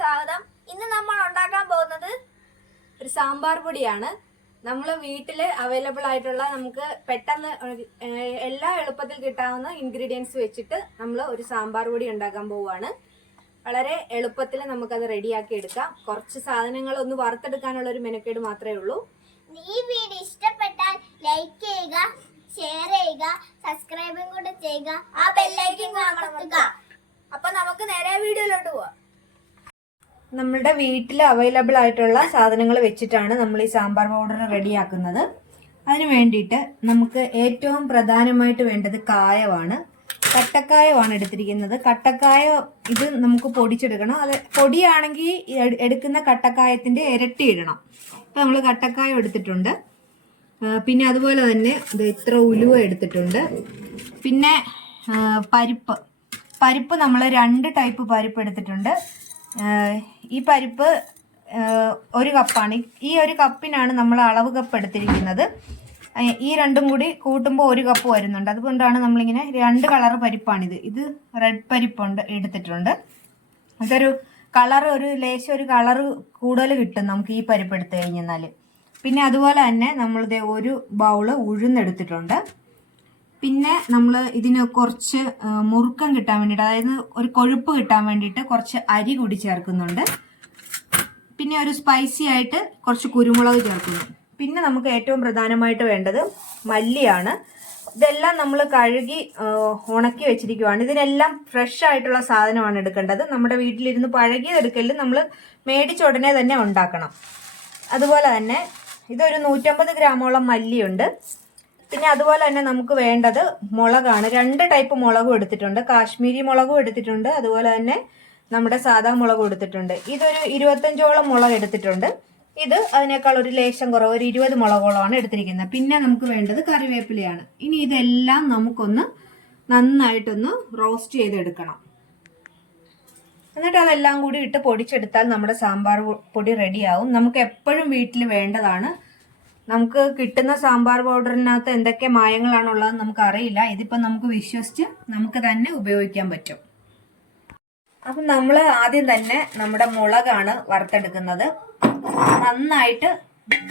സ്വാഗതം. ഇന്ന് നമ്മൾ ഉണ്ടാക്കാൻ പോകുന്നത് ഒരു സാമ്പാർ പൊടിയാണ്. നമ്മൾ വീട്ടിൽ അവൈലബിൾ ആയിട്ടുള്ള നമുക്ക് പെട്ടെന്ന് എല്ലാ എളുപ്പത്തിൽ കിട്ടാവുന്ന ഇൻഗ്രീഡിയൻസ് വെച്ചിട്ട് നമ്മൾ ഒരു സാമ്പാർ പൊടി ഉണ്ടാക്കാൻ പോവുകയാണ്. വളരെ എളുപ്പത്തിൽ നമുക്കത് റെഡിയാക്കി എടുക്കാം. കുറച്ച് സാധനങ്ങൾ ഒന്ന് വറുത്തെടുക്കാനുള്ള ഒരു മെനക്കേട് മാത്രമേ ഉള്ളൂ. ഈ വീഡിയോ ഇഷ്ടപ്പെട്ടാൽ ലൈക്ക് ചെയ്യുക ഷെയർ ചെയ്യുക സബ്സ്ക്രൈബും കൂടെ ചെയ്യുക ആ ബെല്ലൈക്കും അമർത്തുക. അപ്പൊ നമുക്ക് നേരെ വീഡിയോയിലോട്ട് പോവാം. നമ്മളുടെ വീട്ടിൽ അവൈലബിൾ ആയിട്ടുള്ള സാധനങ്ങൾ വെച്ചിട്ടാണ് നമ്മൾ ഈ സാമ്പാർ പൗഡർ റെഡിയാക്കുന്നത്. അതിന് വേണ്ടിയിട്ട് നമുക്ക് ഏറ്റവും പ്രധാനമായിട്ട് വേണ്ടത് കായമാണ് കട്ടക്കായമാണ് എടുത്തിരിക്കുന്നത്. കട്ടക്കായ ഇത് നമുക്ക് പൊടിച്ചെടുക്കണം. അത് പൊടിയാണെങ്കിൽ എടുക്കുന്ന കട്ടക്കായത്തിന്റെ ഇരട്ടി ഇടണം. ഇപ്പം നമ്മൾ കട്ടക്കായം എടുത്തിട്ടുണ്ട്. പിന്നെ അതുപോലെ തന്നെ ഇത് ഇത്ര ഉലുവ എടുത്തിട്ടുണ്ട്. പിന്നെ പരിപ്പ്. പരിപ്പ് നമ്മൾ രണ്ട് ടൈപ്പ് പരിപ്പ് എടുത്തിട്ടുണ്ട്. ഈ പരിപ്പ് ഒരു കപ്പാണ്. ഈ ഒരു കപ്പിനാണ് നമ്മൾ അളവ് കപ്പ് എടുത്തിരിക്കുന്നത്. ഈ രണ്ടും കൂടി കൂട്ടുമ്പോൾ ഒരു കപ്പ് വരുന്നുണ്ട്. അതുകൊണ്ടാണ് നമ്മളിങ്ങനെ രണ്ട് കളർ പരിപ്പാണിത്. ഇത് റെഡ് പരിപ്പുണ്ട് എടുത്തിട്ടുണ്ട്. അതൊരു കളർ ഒരു ലേശം ഒരു കളർ കൂടുതൽ കിട്ടും നമുക്ക് ഈ പരിപ്പ് എടുത്തു കഴിഞ്ഞാൽ പിന്നെ അതുപോലെ തന്നെ നമ്മളിത് ഒരു ബൗൾ ഉഴുന്നെടുത്തിട്ടുണ്ട്. പിന്നെ നമ്മൾ ഇതിന് കുറച്ച് മുറുക്കം കിട്ടാൻ വേണ്ടിയിട്ട് അതായത് ഒരു കൊഴുപ്പ് കിട്ടാൻ വേണ്ടിയിട്ട് കുറച്ച് അരി കൂടി ചേർക്കുന്നുണ്ട്. പിന്നെ ഒരു സ്പൈസി ആയിട്ട് കുറച്ച് കുരുമുളക് ചേർക്കുന്നു. പിന്നെ നമുക്ക് ഏറ്റവും പ്രധാനമായിട്ട് വേണ്ടത് മല്ലിയാണ്. ഇതെല്ലാം നമ്മൾ കഴുകി ഉണക്കി വെച്ചിരിക്കുവാണ്. ഇതിനെല്ലാം ഫ്രഷ് ആയിട്ടുള്ള സാധനമാണ് എടുക്കേണ്ടത്. നമ്മുടെ വീട്ടിലിരുന്ന് പഴകിയതെടുക്കലും നമ്മൾ മേടിച്ച ഉടനെ തന്നെ ഉണ്ടാക്കണം. അതുപോലെ തന്നെ ഇതൊരു നൂറ്റമ്പത് ഗ്രാമോളം മല്ലിയുണ്ട്. പിന്നെ അതുപോലെ തന്നെ നമുക്ക് വേണ്ടത് മുളകാണ്. രണ്ട് ടൈപ്പ് മുളകും എടുത്തിട്ടുണ്ട്. കാശ്മീരി മുളകും എടുത്തിട്ടുണ്ട്. അതുപോലെ തന്നെ നമ്മുടെ സാധാ മുളക് എടുത്തിട്ടുണ്ട് ഇതൊരു ഇരുപത്തഞ്ചോളം മുളക് എടുത്തിട്ടുണ്ട്. ഇത് അതിനേക്കാൾ ഒരു ലേശം കുറവ് ഒരു ഇരുപത് മുളകോളമാണ് എടുത്തിരിക്കുന്നത്. പിന്നെ നമുക്ക് വേണ്ടത് കറിവേപ്പിലയാണ്. ഇനി ഇതെല്ലാം നമുക്കൊന്ന് നന്നായിട്ടൊന്ന് റോസ്റ്റ് ചെയ്തെടുക്കണം. എന്നിട്ട് അതെല്ലാം കൂടി ഇട്ട് പൊടിച്ചെടുത്താൽ നമ്മുടെ സാമ്പാർ പൊടി റെഡിയാവും. നമുക്ക് എപ്പോഴും വീട്ടിൽ വേണ്ടതാണ്. നമുക്ക് കിട്ടുന്ന സാമ്പാർ പൗഡറിനകത്ത് എന്തൊക്കെ മായങ്ങളാണുള്ളതെന്ന് നമുക്ക് അറിയില്ല ഇതിപ്പോൾ നമുക്ക് വിശ്വസിച്ച് നമുക്ക് തന്നെ ഉപയോഗിക്കാൻ പറ്റും. അപ്പം നമ്മൾ ആദ്യം തന്നെ നമ്മുടെ മുളകാണ് വറുത്തെടുക്കുന്നത്. നന്നായിട്ട്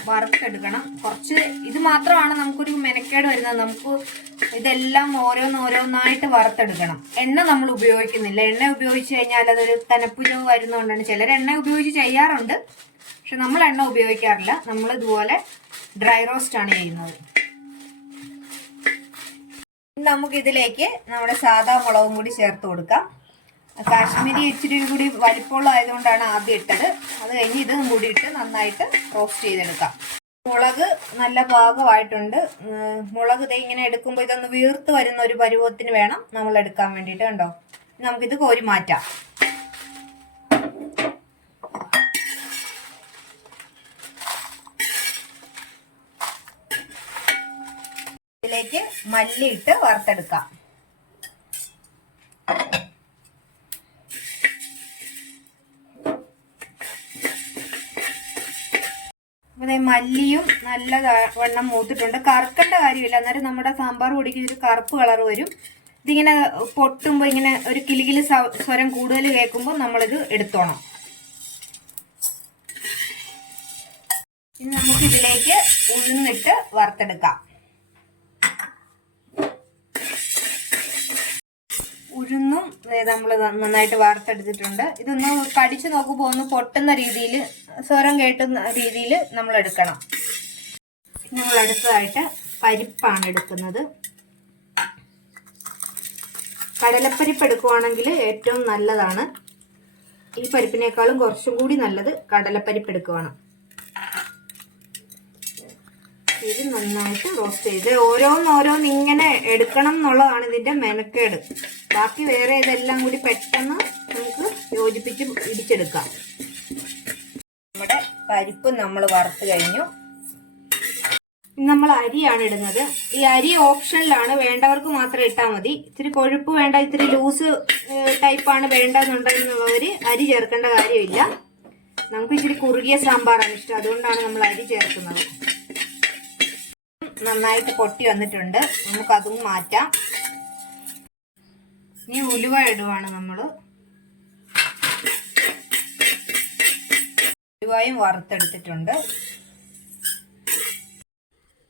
വറുത്തെടുക്കണം. കുറച്ച് ഇത് മാത്രമാണ് നമുക്കൊരു മെനക്കേട് വരുന്നത്. നമുക്ക് ഇതെല്ലാം ഓരോന്നോരോന്നായിട്ട് വറുത്തെടുക്കണം. എണ്ണ നമ്മൾ ഉപയോഗിക്കുന്നില്ല. എണ്ണ ഉപയോഗിച്ച് കഴിഞ്ഞാൽ അതൊരു തനപ്പ് ചവ് വരുന്നതുകൊണ്ടാണ്. ചിലർ എണ്ണ ഉപയോഗിച്ച് ചെയ്യാറുണ്ട്. പക്ഷെ നമ്മൾ എണ്ണ ഉപയോഗിക്കാറില്ല. നമ്മൾ ഇതുപോലെ ഡ്രൈ റോസ്റ്റ് ആണ് ചെയ്യുന്നത്. നമുക്കിതിലേക്ക് നമ്മുടെ സാധാ മുളകും കൂടി ചേർത്ത് കൊടുക്കാം. കാശ്മീരി ഇച്ചിരി കൂടി വലിപ്പമുള്ളതായതുകൊണ്ടാണ് ആദ്യം ഇട്ടത്. അത് കഴിഞ്ഞ് ഇത് കൂടി ഇട്ട് നന്നായിട്ട് റോസ്റ്റ് ചെയ്തെടുക്കാം. മുളക് നല്ല പാകമായിട്ടുണ്ട്. മുളക് ദേ ഇങ്ങനെ എടുക്കുമ്പോൾ ഇതൊന്ന് വീർത്ത് വരുന്ന ഒരു പരുവത്തിന് വേണം നമ്മൾ എടുക്കാൻ വേണ്ടിയിട്ട് കണ്ടോ? നമുക്കിത് കോരി മാറ്റാം. ഇതിലേക്ക് മല്ലിയിട്ട് വറുത്തെടുക്കാം. മല്ലിയും നല്ല വണ്ണം മൂത്തിട്ടുണ്ട്. കറുക്കേണ്ട കാര്യമില്ല. അന്നേരം നമ്മുടെ സാമ്പാർ പൊടിക്ക് ഒരു കറുപ്പ് കളർ വരും. ഇതിങ്ങനെ പൊട്ടുമ്പോൾ ഇങ്ങനെ ഒരു കിലുകിൽ സ്വരം കൂടുതൽ കേൾക്കുമ്പോൾ നമ്മളിത് എടുത്തോണം. ഇനി നമുക്കിതിലേക്ക് ഉഴുന്നിട്ട് വറുത്തെടുക്കാം. ഉഴുന്നും നമ്മൾ നന്നായിട്ട് വാർത്തെടുത്തിട്ടുണ്ട്. ഇതൊന്ന് കടിച്ചു നോക്കുമ്പോൾ ഒന്ന് പൊട്ടുന്ന രീതിയിൽ സ്വരം കേട്ടുന്ന രീതിയിൽ നമ്മൾ എടുക്കണം നമ്മൾ അടുത്തതായിട്ട് പരിപ്പാണ് എടുക്കുന്നത്. കടലപ്പരിപ്പ് എടുക്കുവാണെങ്കിൽ ഏറ്റവും നല്ലതാണ്. ഈ പരിപ്പിനേക്കാളും കുറച്ചും കൂടി നല്ലത് കടലപ്പരിപ്പ് എടുക്കുവാണ്. ഇത് നന്നായിട്ട് റോസ്റ്റ് ചെയ്ത് ഓരോന്നോരോന്ന് ഇങ്ങനെ എടുക്കണം എന്നുള്ളതാണ് ഇതിന്റെ മെനക്കേട്. ബാക്കി വേറെ ഇതെല്ലാം കൂടി പെട്ടെന്ന് നമുക്ക് യോജിപ്പിച്ച് ഇടിച്ചെടുക്കാം. നമ്മുടെ പരിപ്പ് നമ്മൾ വറുത്ത് കഴിഞ്ഞു. നമ്മൾ അരിയാണ് ഇടുന്നത്. ഈ അരി ഓപ്ഷനിലാണ്. വേണ്ടവർക്ക് മാത്രം ഇട്ടാൽ മതി. ഇത്തിരി കൊഴുപ്പ് വേണ്ട ഇത്തിരി ലൂസ് ടൈപ്പാണ് വേണ്ടെന്നുണ്ടെന്നുള്ളവർ അരി ചേർക്കേണ്ട കാര്യമില്ല. നമുക്ക് ഇച്ചിരി കുറുകിയ സാമ്പാറാണ് ഇഷ്ടം. അതുകൊണ്ടാണ് നമ്മൾ അരി ചേർക്കുന്നത്. നന്നായിട്ട് പൊട്ടി വന്നിട്ടുണ്ട്. നമുക്കതും മാറ്റാം. ഇനി ഉലുവ ഇടുവാണ് നമ്മൾ ഉലുവായും വറുത്തെടുത്തിട്ടുണ്ട്.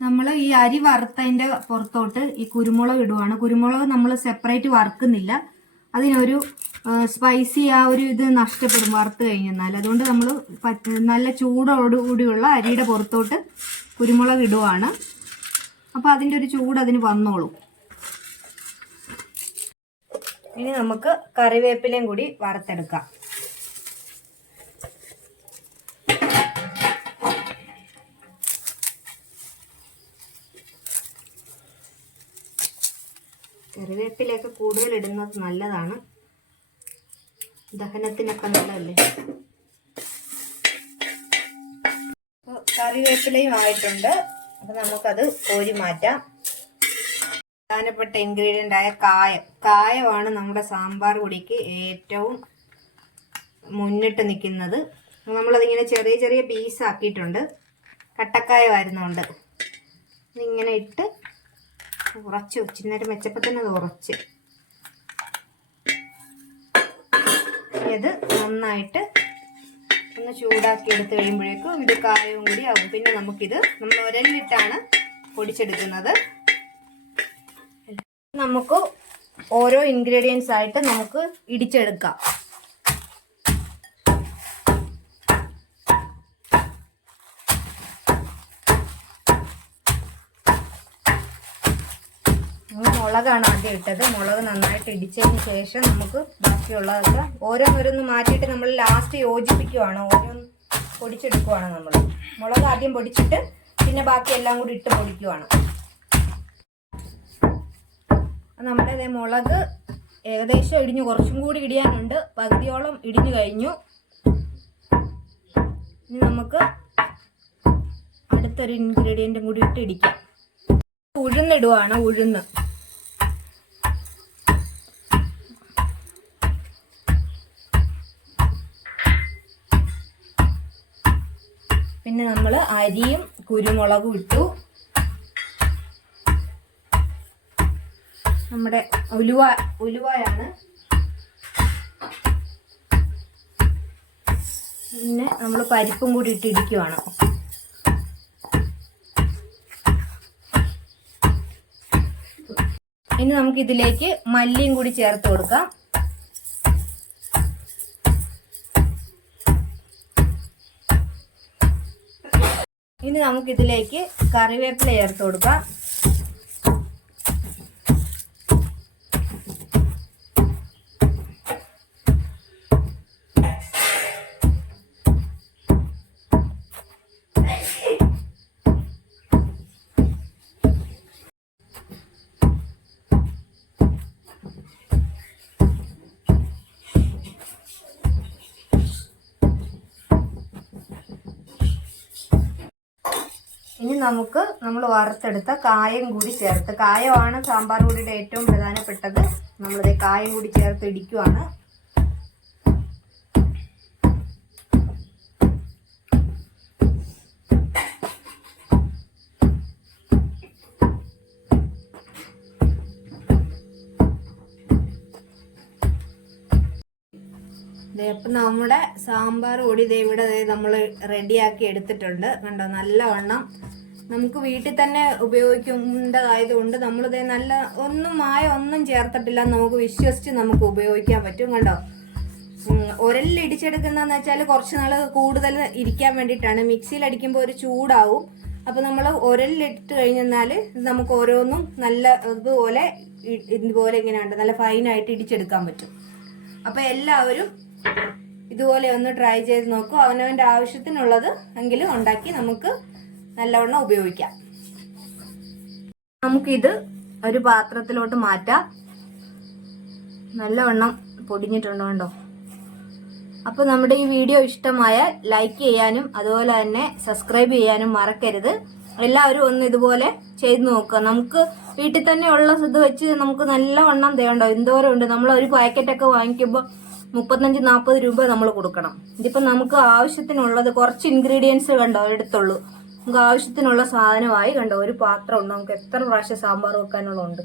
നമ്മൾ ഈ അരി വറുത്തതിന്റെ പുറത്തോട്ട് ഈ കുരുമുളക് ഇടുവാണ്. കുരുമുളക് നമ്മൾ സെപ്പറേറ്റ് വറുക്കുന്നില്ല. അതിനൊരു സ്പൈസി ആ ഒരു ഇത് നഷ്ടപ്പെടും വറുത്ത് കഴിഞ്ഞാൽ അതുകൊണ്ട് നമ്മൾ നല്ല ചൂടോടുകൂടിയുള്ള അരിയുടെ പുറത്തോട്ട് കുരുമുളക് ഇടുവാണ്. അപ്പോൾ അതിന്റെ ഒരു ചൂട് അതിന് വന്നോളും. ഇനി നമുക്ക് കറിവേപ്പിലയും കൂടി വറുത്തെടുക്കാം. കറിവേപ്പിലയൊക്കെ കൂടുതൽ ഇടുന്നത് നല്ലതാണ്. ദഹനത്തിനൊക്കെ നല്ലതല്ലേ? കറിവേപ്പിലയും ആയിട്ടുണ്ട്. അപ്പൊ നമുക്കത് കോരി മാറ്റാം. പ്രധാനപ്പെട്ട ഇൻഗ്രീഡിയന്റ് ആയ കായം. കായമാണ് നമ്മുടെ സാമ്പാർ പൊടിക്ക് ഏറ്റവും മുന്നിട്ട് നിൽക്കുന്നത്. നമ്മളതിങ്ങനെ ചെറിയ ചെറിയ പീസ് ആക്കിയിട്ടുണ്ട്. കട്ടക്കായ വരുന്നുണ്ട് ഇങ്ങനെ ഇട്ട് ഉറച്ച് ഉച്ചിന്നേരം മെച്ചപ്പെട്ടത് ഉറച്ച്. ഇത് നന്നായിട്ട് ഒന്ന് ചൂടാക്കി എടുത്ത് കഴിയുമ്പോഴേക്കും ഇത് കായവും കൂടി ആകും പിന്നെ നമുക്കിത് നമ്മൾ ഒരലിട്ടാണ് പൊടിച്ചെടുക്കുന്നത്. നമുക്ക് ഓരോ ഇൻഗ്രീഡിയൻസ് ആയിട്ട് നമുക്ക് ഇടിച്ചെടുക്കാം. മുളകാണ് ആദ്യം ഇട്ടത്. മുളക് നന്നായിട്ട് ഇടിച്ചതിന് ശേഷം നമുക്ക് ബാക്കിയുള്ളതൊക്കെ ഓരോന്നോരോന്ന് മാറ്റിയിട്ട് നമ്മൾ ലാസ്റ്റ് യോജിപ്പിക്കുവാണ്. ഓരോന്ന് പൊടിച്ചെടുക്കുവാണ് നമ്മൾ. മുളക് ആദ്യം പൊടിച്ചിട്ട് പിന്നെ ബാക്കി എല്ലാം കൂടി ഇട്ട് പൊടിക്കുവാണ്. നമ്മുടെ മുളക് ഏകദേശം ഇടിഞ്ഞു കുറച്ചും കൂടി ഇടിയാനുണ്ട്. പകുതിയോളം ഇടിഞ്ഞു കഴിഞ്ഞു. ഇനി നമുക്ക് അടുത്തൊരു ഇൻഗ്രീഡിയന്റും കൂടി ഇട്ട് ഇടിക്കാം. ഉഴുന്നിടുവാണ് ഉഴുന്ന്. പിന്നെ നമ്മൾ അരിയും കുരുമുളകും ഇട്ടു. നമ്മുടെ ഉലുവ ഉലുവയാണ്. പിന്നെ നമ്മൾ പരിപ്പും കൂടി ഇട്ടിരിക്കുവാണ്. ഇനി നമുക്ക് ഇതിലേക്ക് മല്ലിയും കൂടി ചേർത്ത് കൊടുക്കാം. ഇനി നമുക്കിതിലേക്ക് കറിവേപ്പില ചേർത്ത് കൊടുക്കാം. നമുക്ക് നമ്മൾ വറുത്തെടുത്ത കായം കൂടി ചേർത്ത്. കായമാണ് സാമ്പാർ പൊടിയുടെ ഏറ്റവും പ്രധാനപ്പെട്ടത്. നമ്മളിത് കായം കൂടി ചേർത്ത് ഇടിക്കുവാണ്. അപ്പം നമ്മുടെ സാമ്പാർ പൊടി ദേ ഇവിടെ നമ്മൾ റെഡിയാക്കി എടുത്തിട്ടുണ്ട്. കണ്ടോ? നല്ലവണ്ണം നമുക്ക് വീട്ടിൽ തന്നെ ഉപയോഗിക്കേണ്ടതായതുകൊണ്ട് നമ്മളിത് നല്ല ഒന്നും മായ ഒന്നും ചേർത്തിട്ടില്ല നമുക്ക് വിശ്വസിച്ച് നമുക്ക് ഉപയോഗിക്കാൻ പറ്റും കണ്ടോ? ഉരലിൽ വെച്ചാൽ കുറച്ച് നാൾ കൂടുതൽ ഇരിക്കാൻ വേണ്ടിയിട്ടാണ്. മിക്സിയിൽ അടിക്കുമ്പോൾ ഒരു ചൂടാവും. അപ്പോൾ നമ്മൾ ഉരലിലിട്ട് കഴിഞ്ഞാൽ നമുക്ക് ഓരോന്നും നല്ല ഇതുപോലെ ഇതുപോലെ ഇങ്ങനെയുണ്ട് നല്ല ഫൈനായിട്ട് ഇടിച്ചെടുക്കാൻ പറ്റും. അപ്പോൾ എല്ലാവരും ഇതുപോലെ ഒന്ന് ട്രൈ ചെയ്ത് നോക്കൂ. അവനവന്റെ ആവശ്യത്തിനുള്ളത് എങ്കിലും ഉണ്ടാക്കി നമുക്ക് നല്ലവണ്ണം ഉപയോഗിക്കാം. നമുക്കിത് ഒരു പാത്രത്തിലോട്ട് മാറ്റാം. നല്ലവണ്ണം പൊടിഞ്ഞിട്ടുണ്ടോ കണ്ടോ? അപ്പോൾ നമ്മുടെ ഈ വീഡിയോ ഇഷ്ടമായാൽ ലൈക്ക് ചെയ്യാനും അതുപോലെ തന്നെ സബ്സ്ക്രൈബ് ചെയ്യാനും മറക്കരുത്. എല്ലാവരും ഒന്ന് ഇതുപോലെ ചെയ്ത് നോക്കുക. നമുക്ക് വീട്ടിൽ തന്നെ ഉള്ള ഇത് വെച്ച് നമുക്ക് നല്ലവണ്ണം തേണ്ടോ എന്തോരം ഉണ്ട്. നമ്മൾ ഒരു പാക്കറ്റൊക്കെ വാങ്ങിക്കുമ്പോൾ മുപ്പത്തഞ്ച് നാൽപ്പത് രൂപ നമ്മൾ കൊടുക്കണം. ഇതിപ്പോൾ നമുക്ക് ആവശ്യത്തിനുള്ളത് കുറച്ച് ഇൻഗ്രീഡിയൻസ് കണ്ടോ എടുത്തുള്ളൂ. നമുക്ക് ആവശ്യത്തിനുള്ള സാധനമായി കണ്ടോ? ഒരു പാത്രം ഉണ്ട്. നമുക്ക് എത്ര പ്രാവശ്യം സാമ്പാർ വെക്കാനുള്ളതുണ്ട്?